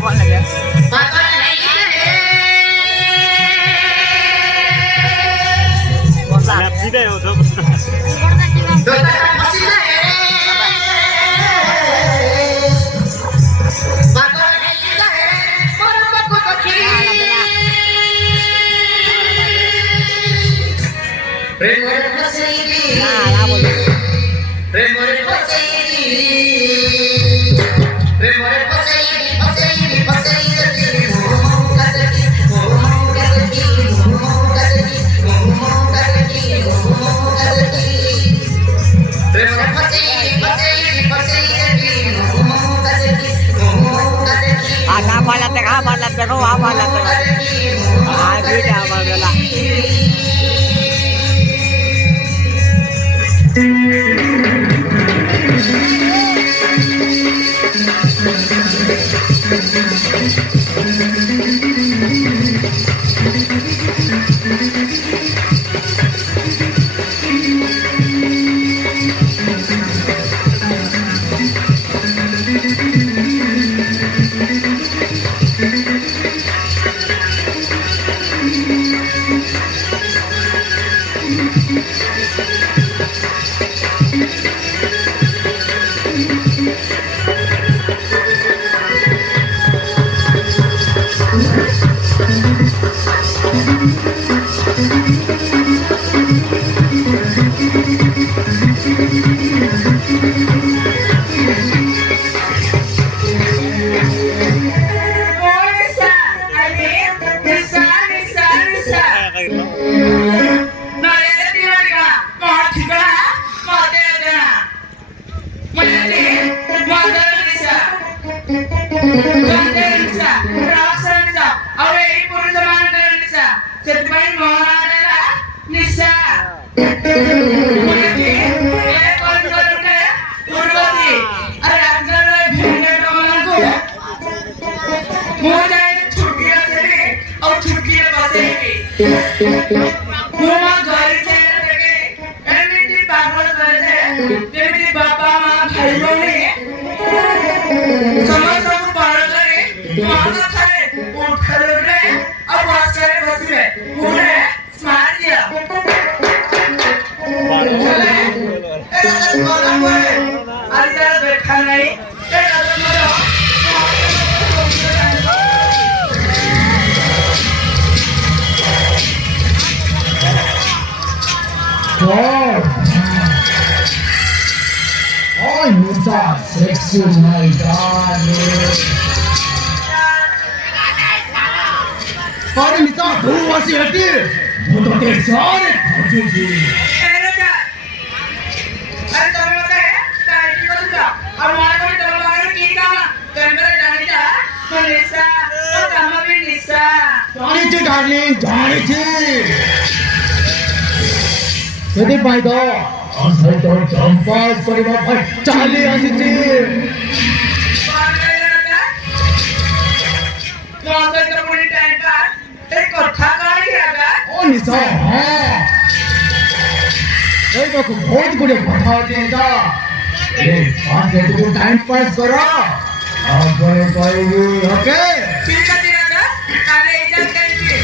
Kuat lagi ya. Lihat sih deh untuk. Amalat pero amalat. Agi dah amalat. Oh, Nisa, sexy, my God. Pare Nisa, who was here? What are they saying? Darling, Johnny G. Jadi baik dah. Asal tu jampas pada bapak cali asyik. Masa tu pun time pass. Ekor thakari ada. Oh Nisa. Saya aku बहुत बड़े बता देगा. आज तो time pass करो. अब पाएगी, okay? ठीक है ना? अरे इधर करिए.